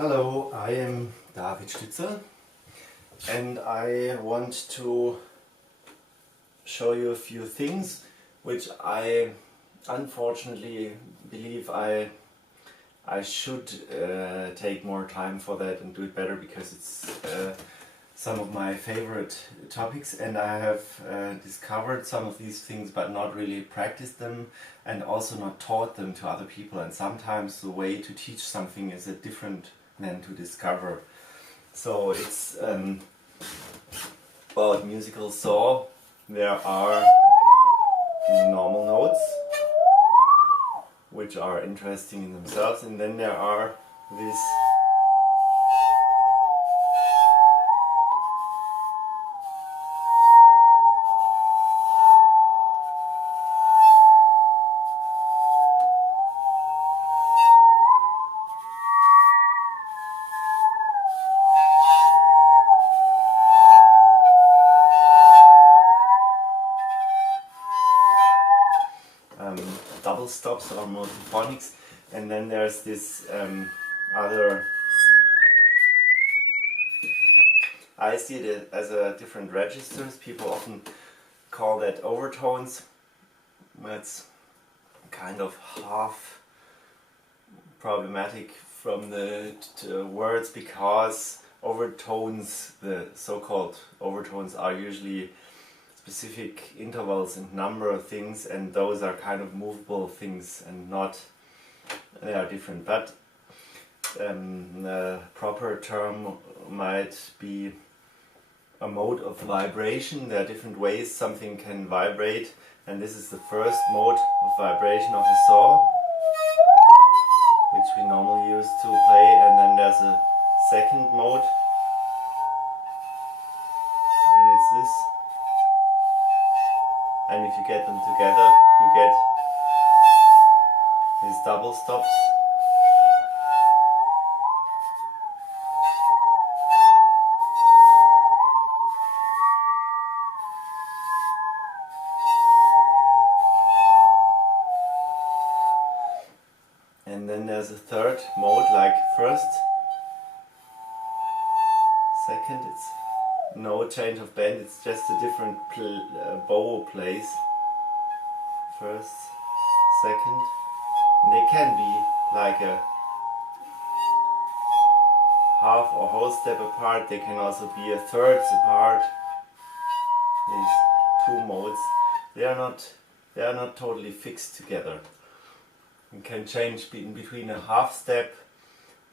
Hello, I am Stützel and I want to show you a few things which I unfortunately believe I should take more time for that and do it better, because it's some of my favorite topics, and I have discovered some of these things but not really practiced them and also not taught them to other people, and sometimes the way to teach something is a different than to discover. So it's about musical saw. There are normal notes which are interesting in themselves, and then there are these double stops or multiphonics, and then there's this other. I see it as a different registers. People often call that overtones. That's kind of half problematic from the words, because overtones, the so-called overtones, are usually specific intervals and number of things, and those are kind of movable things and not, they are different. But the proper term might be a mode of vibration. There are different ways something can vibrate, and this is the first mode of vibration of a saw, which we normally use to play, and then there's a second mode, and it's this. And if you get them together, you get these double stops. And then there's a third mode, like first, second. It's no change of bend, it's just a different bow place. First, second. And they can be like a half or whole step apart. They can also be a third apart. These two modes, they are not totally fixed together. You can change in between a half step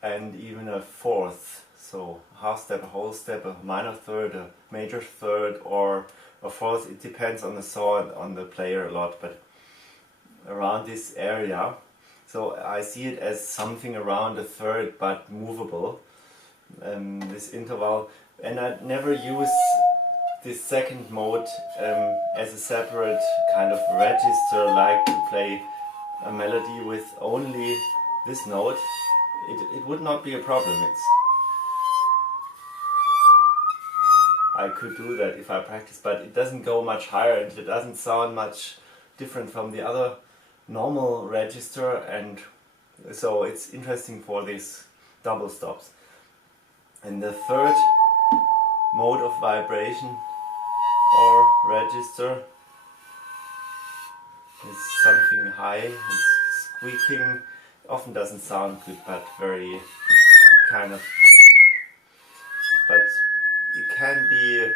and even a fourth. So half step, a whole step, a minor third, a major third, or a fourth. It depends on the saw and on the player a lot, but around this area. So I see it as something around a third but movable, this interval. And I never use this second mode as a separate kind of register, like to play a melody with only this note. It would not be a problem. I could do that if I practice, but it doesn't go much higher and it doesn't sound much different from the other normal register, and so it's interesting for these double stops. And the third mode of vibration or register is something high. It's squeaking. Often doesn't sound good, but very kind of, but it can be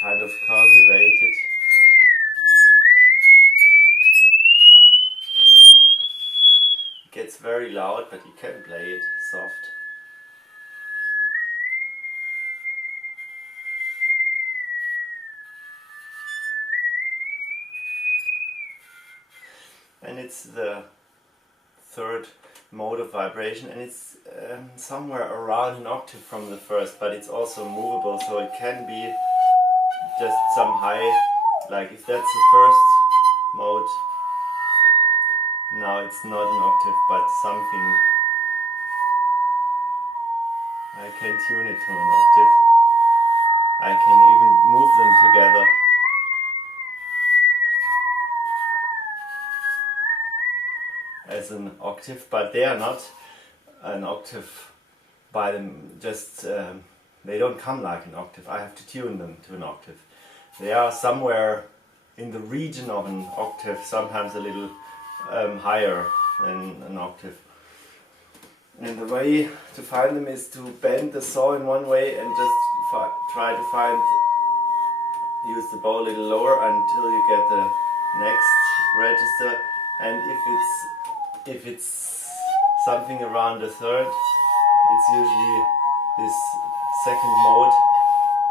kind of cultivated. It gets very loud, but you can play it soft. And it's the third mode of vibration, and it's somewhere around an octave from the first, but it's also movable, so it can be just some high, like if that's the first mode, now it's not an octave but something, I can tune it to an octave, I can even move them together. as an octave, but they are not an octave by them, just they don't come like an octave. I have to tune them to an octave. They are somewhere in the region of an octave, sometimes a little higher than an octave. And the way to find them is to bend the saw in one way and just try to find, use the bow a little lower until you get the next register. And if it's something around a third, it's usually this second mode,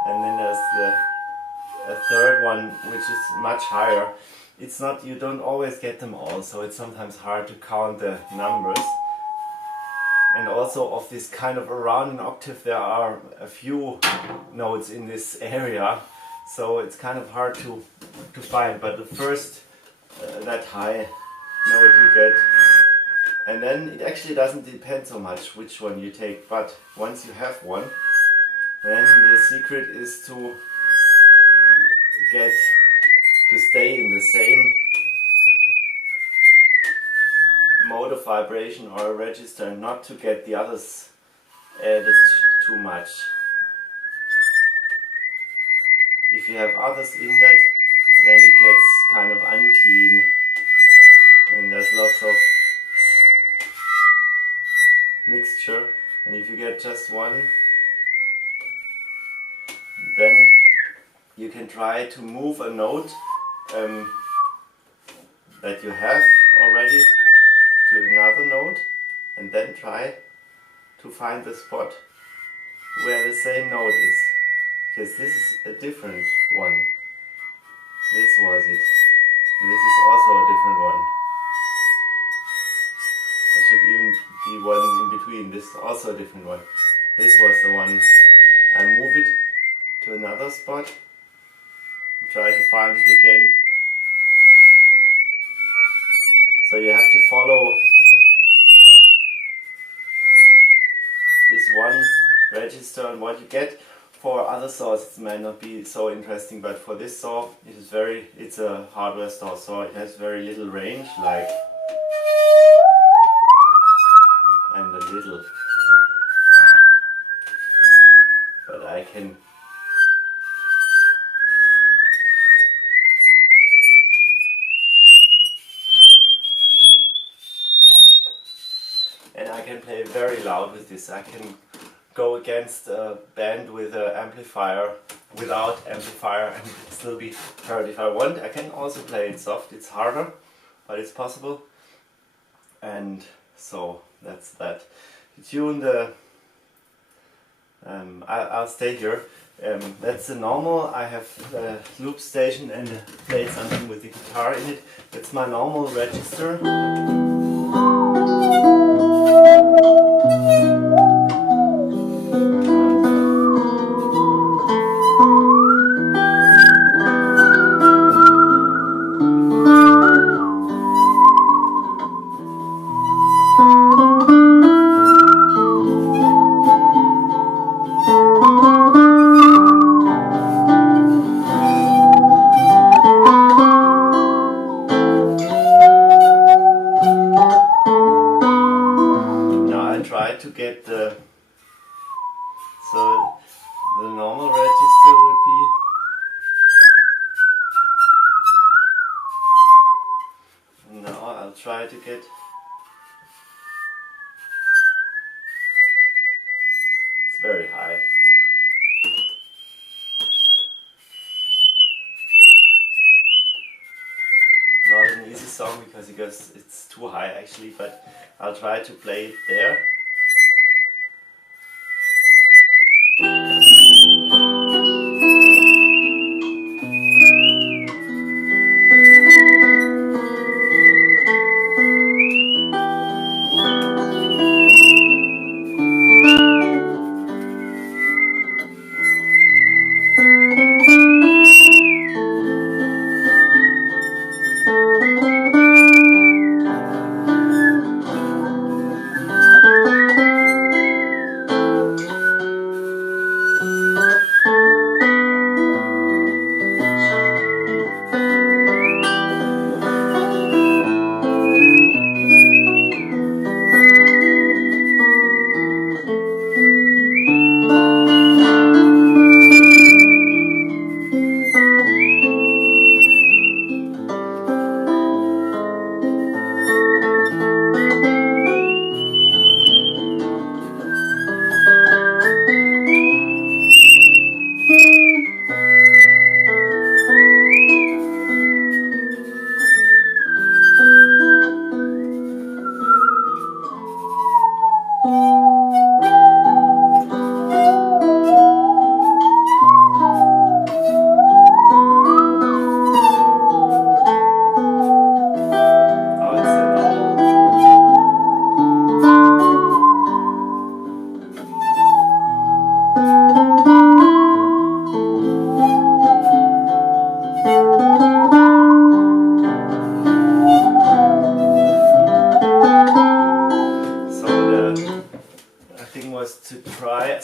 and then there's a third one which is much higher. It's not, you don't always get them all, so it's sometimes hard to count the numbers. And also of this kind of around an octave there are a few notes in this area, so it's kind of hard to find. But the first that high note you get, and then it actually doesn't depend so much which one you take, but once you have one, then the secret is to stay in the same mode of vibration or register, not to get the others added too much. If you have others in that, then it gets kind of unclean, and there's lots of mixture. And if you get just one, then you can try to move a note that you have already to another note, and then try to find the spot where the same note is, because this is a different one. This was it, and this is also a different one. There should even be one in between. This is also a different one. This was the one. I move it to another spot, try to find it again. So you have to follow this one register, and what you get. For other saws it might not be so interesting, but for this saw it's a hardware saw, so it has very little range, like, and a little, but I can play very loud with this. I can go against a band with an amplifier, without amplifier, and still be heard. If I want, I can also play it soft. It's harder, but it's possible. And so that's that. To tune the, I'll stay here. That's the normal. I have a loop station and played something with the guitar in it. That's my normal register. To get the, so the normal register would be, now I'll try to get, it's very high. Not an easy song because it's too high actually, but I'll try to play it there.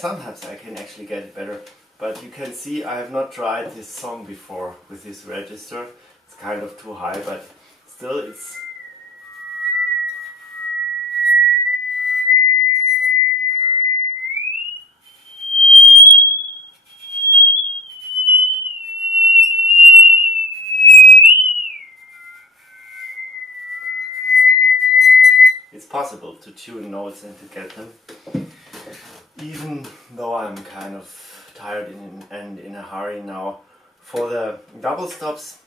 sometimes I can actually get it better, but you can see I have not tried this song before with this register. It's kind of too high, but still it's possible to tune notes and to get them, even though I'm kind of tired and in a hurry now. For the double stops,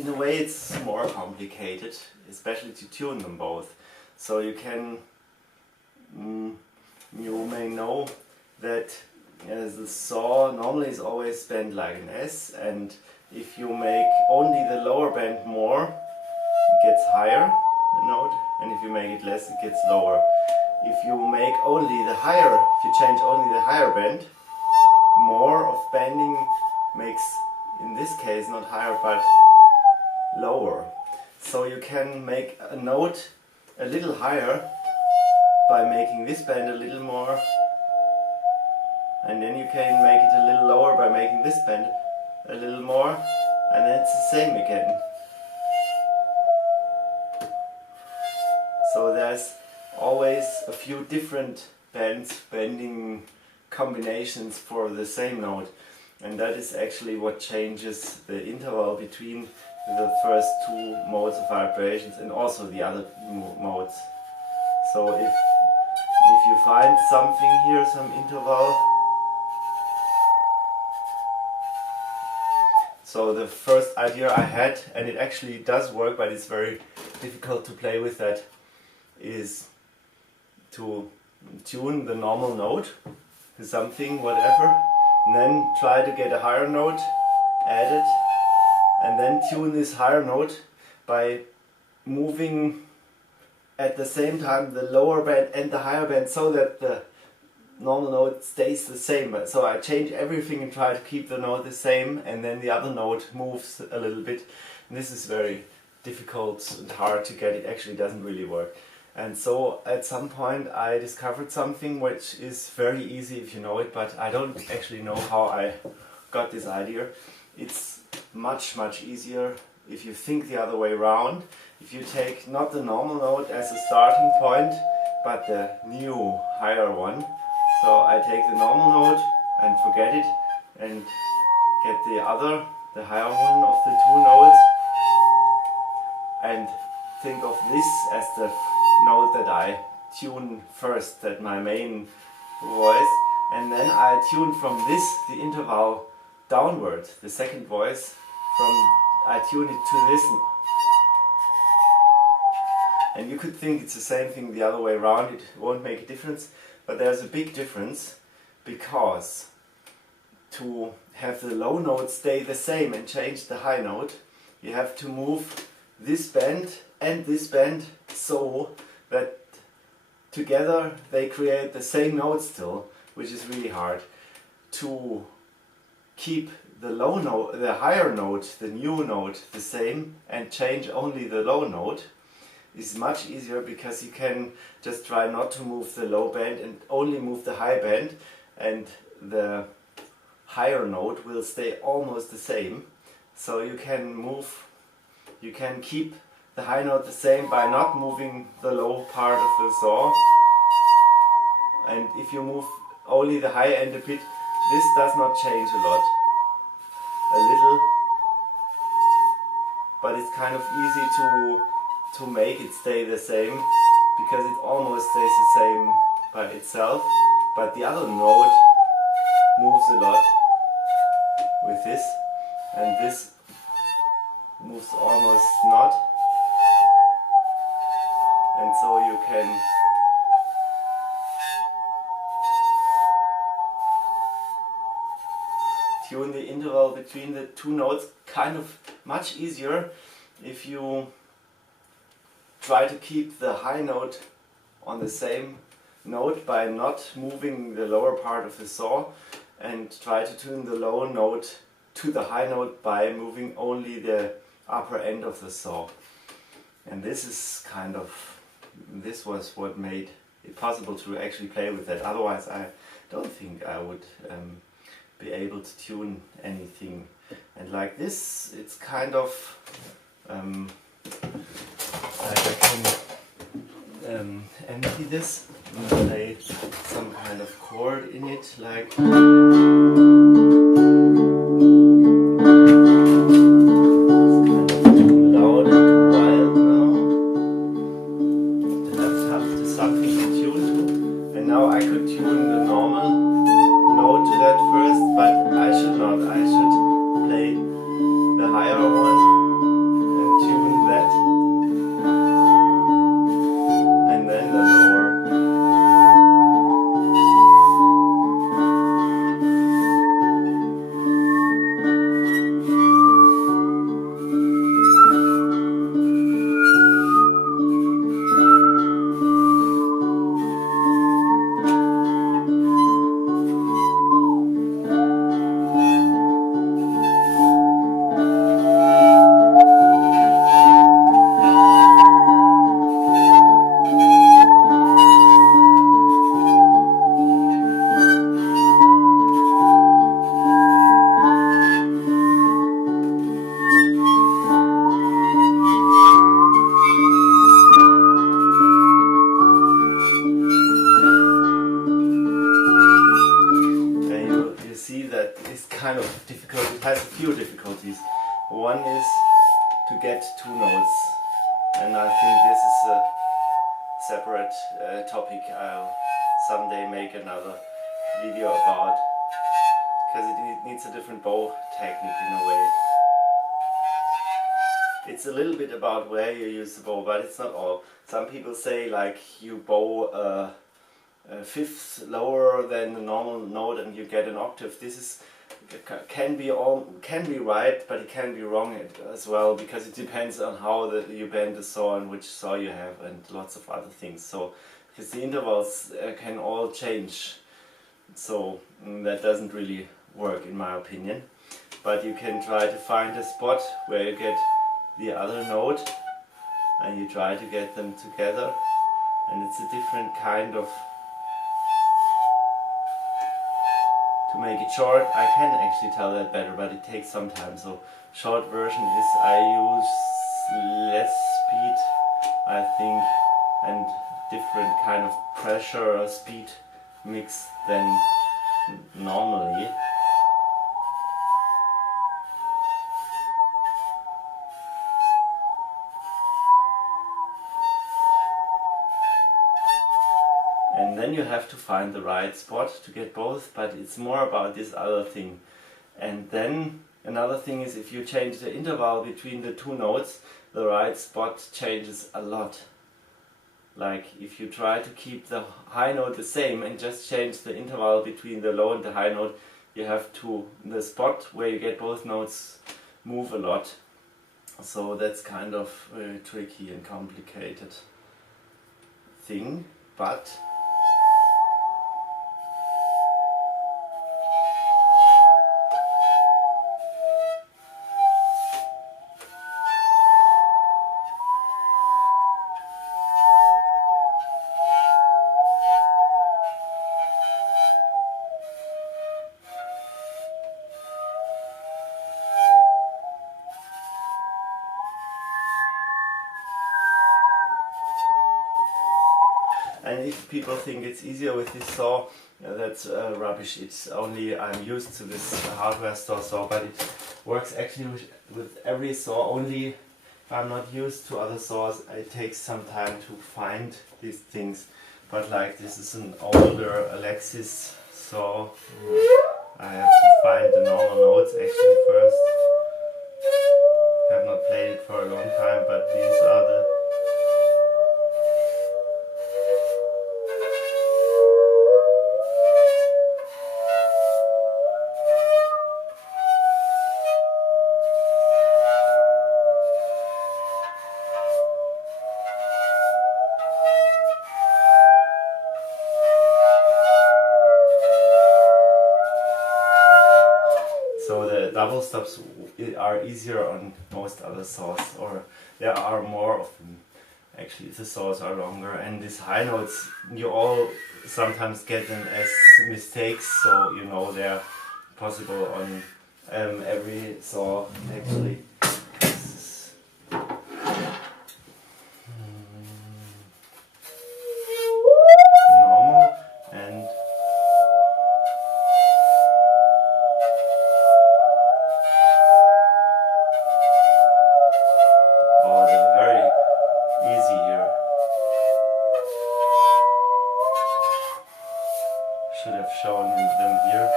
in a way it's more complicated, especially to tune them both. So you can, you may know that the saw normally is always bent like an S, and if you make only the lower bend more, it gets higher, the note, and if you make it less, it gets lower. If you make only the higher, if you change only the higher bend, more of bending makes, in this case, not higher but lower. So you can make a note a little higher by making this bend a little more, and then you can make it a little lower by making this bend a little more, and then it's the same again. So there's always a few different bending combinations for the same note, and that is actually what changes the interval between the first two modes of vibrations and also the other modes. So if you find something here, some interval, so the first idea I had, and it actually does work but it's very difficult to play with that, is to tune the normal note to something, whatever, and then try to get a higher note added, and then tune this higher note by moving at the same time the lower band and the higher band so that the normal note stays the same. So I change everything and try to keep the note the same, and then the other note moves a little bit. And this is very difficult and hard to get. It actually doesn't really work. And so at some point I discovered something which is very easy if you know it, but I don't actually know how I got this idea. It's much easier if you think the other way around. If you take not the normal note as a starting point, but the new higher one. So I take the normal note and forget it and get the higher one of the two notes, and think of this as the note that I tune first, that my main voice, and then I tune from this the interval downward, the second voice, I tune it to this. And you could think it's the same thing the other way around, it won't make a difference, but there's a big difference, because to have the low note stay the same and change the high note, you have to move this bend and this bend so that together they create the same note still, which is really hard. To keep the low note, the higher note, the new note the same and change only the low note is much easier, because you can just try not to move the low band and only move the high band, and the higher note will stay almost the same. So you can keep the high note the same by not moving the low part of the saw, and if you move only the high end a bit, this does not change a lot. A little, but it's kind of easy to make it stay the same, because it almost stays the same by itself, but the other note moves a lot with this, and this moves almost not, and so you can tune the interval between the two notes kind of much easier if you try to keep the high note on the same note by not moving the lower part of the saw, and try to tune the low note to the high note by moving only the upper end of the saw. And this was what made be possible to actually play with that. Otherwise, I don't think I would be able to tune anything. And like this, it's kind of like I can empty this and play some kind of chord in it, like. Kind of difficult. It has a few difficulties. One is to get two notes, and I think this is a separate topic I'll someday make another video about, because it needs a different bow technique in a way. It's a little bit about where you use the bow, but it's not all. Some people say like you bow a fifth lower than the normal note and you get an octave. This is can be right, but it can be wrong as well, because it depends on how you bend the saw and which saw you have and lots of other things. So because the intervals can all change, so that doesn't really work in my opinion. But you can try to find a spot where you get the other note and you try to get them together, and it's a different kind of. To make it short, I can actually tell that better, but it takes some time. So short version is I use less speed, I think, and different kind of pressure or speed mix than normally. And then you have to find the right spot to get both, but it's more about this other thing. And then another thing is, if you change the interval between the two notes, the right spot changes a lot. Like if you try to keep the high note the same and just change the interval between the low and the high note, you have to, the spot where you get both notes, move a lot. So that's kind of a tricky and complicated thing, but and if people think it's easier with this saw, that's rubbish. It's only, I'm used to this hardware store saw, but it works actually with every saw. Only if I'm not used to other saws, it takes some time to find these things. But like this is an older Alexis saw, I have to find the normal notes actually first. I have not played it for a long time, but these are the double stops are easier on most other saws, or there are more of them. actually the saws are longer, and these high notes you all sometimes get them as mistakes, so you know they're possible on every saw actually. This is normal, and oh, they're very easy here. Should have shown them here.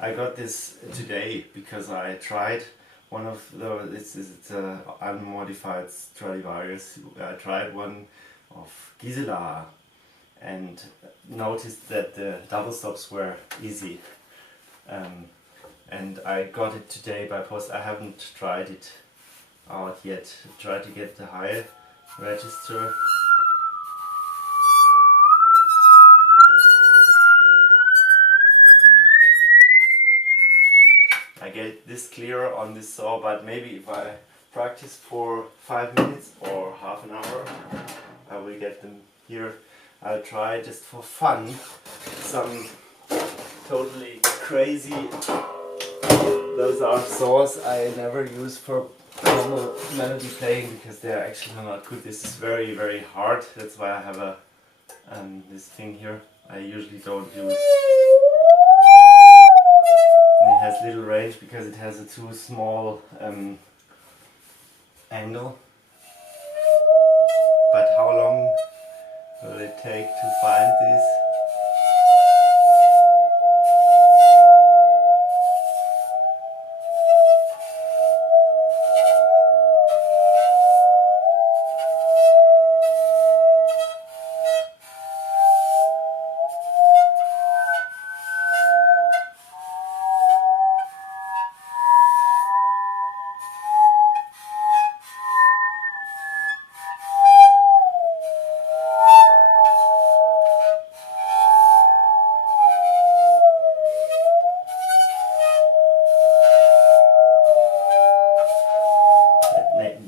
I got this today because I tried one of the, it's unmodified Stradivarius. I tried one of Gisela and noticed that the double stops were easy. And I got it today by post. I haven't tried it out yet. Tried to get the high register. I get this clearer on this saw, but maybe if I practice for 5 minutes or half an hour, I will get them here. I'll try just for fun some totally crazy. Those are saws I never use for normal melody playing because they are actually not good. This is very, very hard. That's why I have a this thing here. I usually don't use. And it has little range because it has a too small angle. But how long will it take to find these?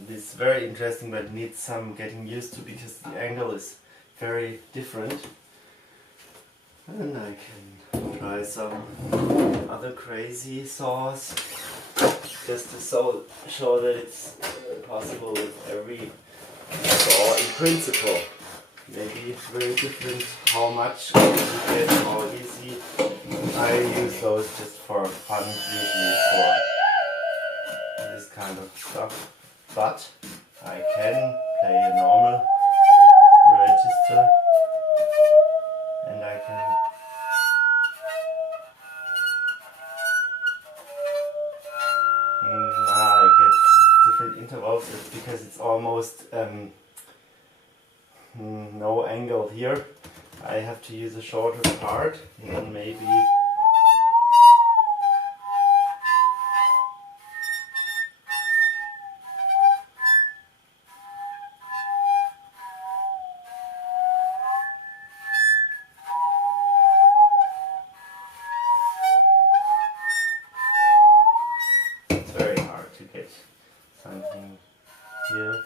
It's very interesting, but needs some getting used to because the angle is very different. And I can try some other crazy saws just to show that it's possible with every saw in principle. Maybe it's very different how much you get, how easy. I use those just for fun, usually for this kind of stuff. But I can play a normal register and I can I get different intervals. It's because it's almost no angle here. I have to use a shorter part and maybe something here.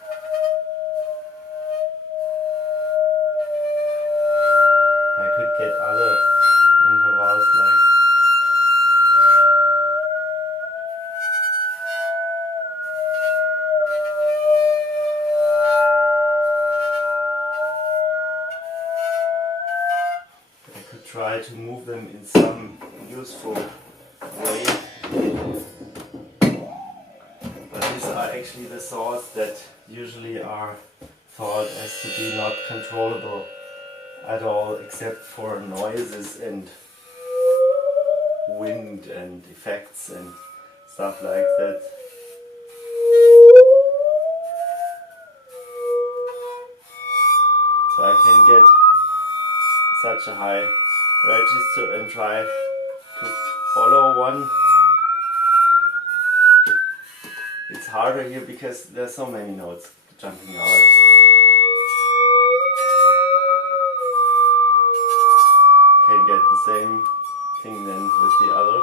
I could get other intervals like I could try to move them in some useful way. These are actually the saws that usually are thought as to be not controllable at all, except for noises and wind and effects and stuff like that. So I can get such a high register and try to follow one. It's harder here because there's so many notes jumping out. same thing then with the other.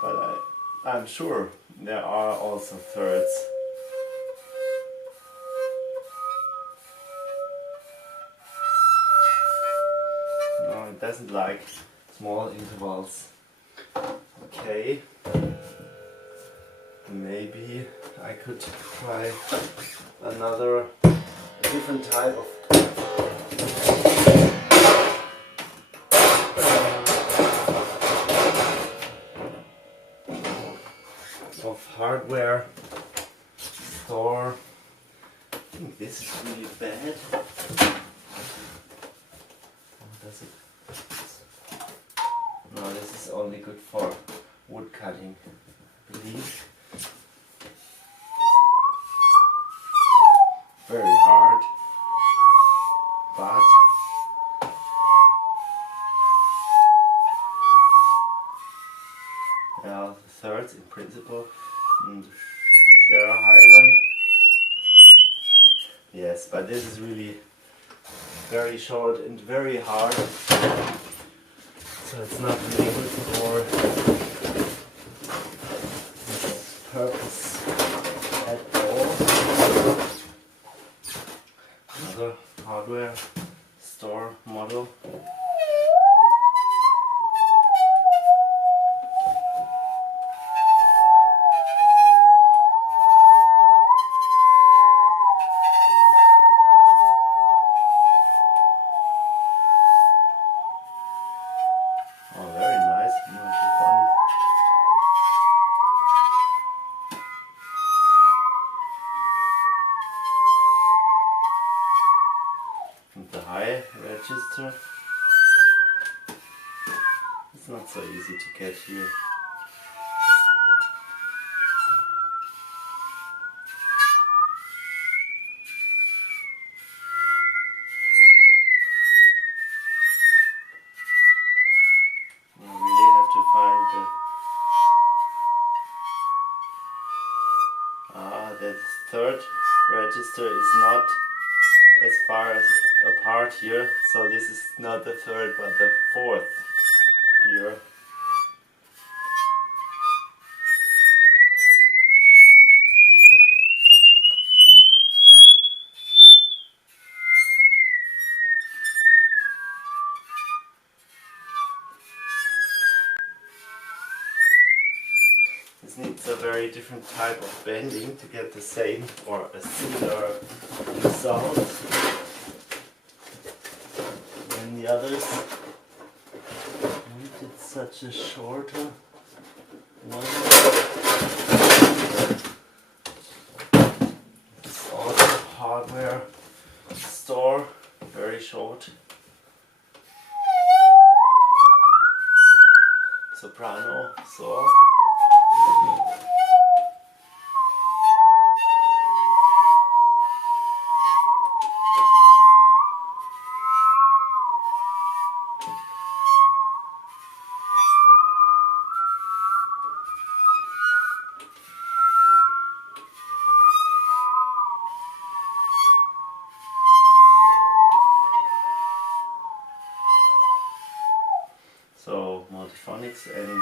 But I'm sure there are also thirds. No, it doesn't like small intervals. Okay, maybe I could try another, a different type of hardware store. I think this is really bad. Does it? No, this is only good for wood cutting, I believe. Very hard, but yeah, the thirds in principle. And is there a high one? Yes, but this is really very short and very hard, so it's not really good for this purpose at all. Another hardware store model. Oh, very nice, Multiphonics. And the high register, it's not so easy to get here. You really have to find the the third register is not as far as apart here, so this is not the third but the fourth here. This needs a very different type of bending to get the same or a similar sound than the others. And it's such a shorter one. It's also hardware store, very short. Soprano saw. So Multiphonics and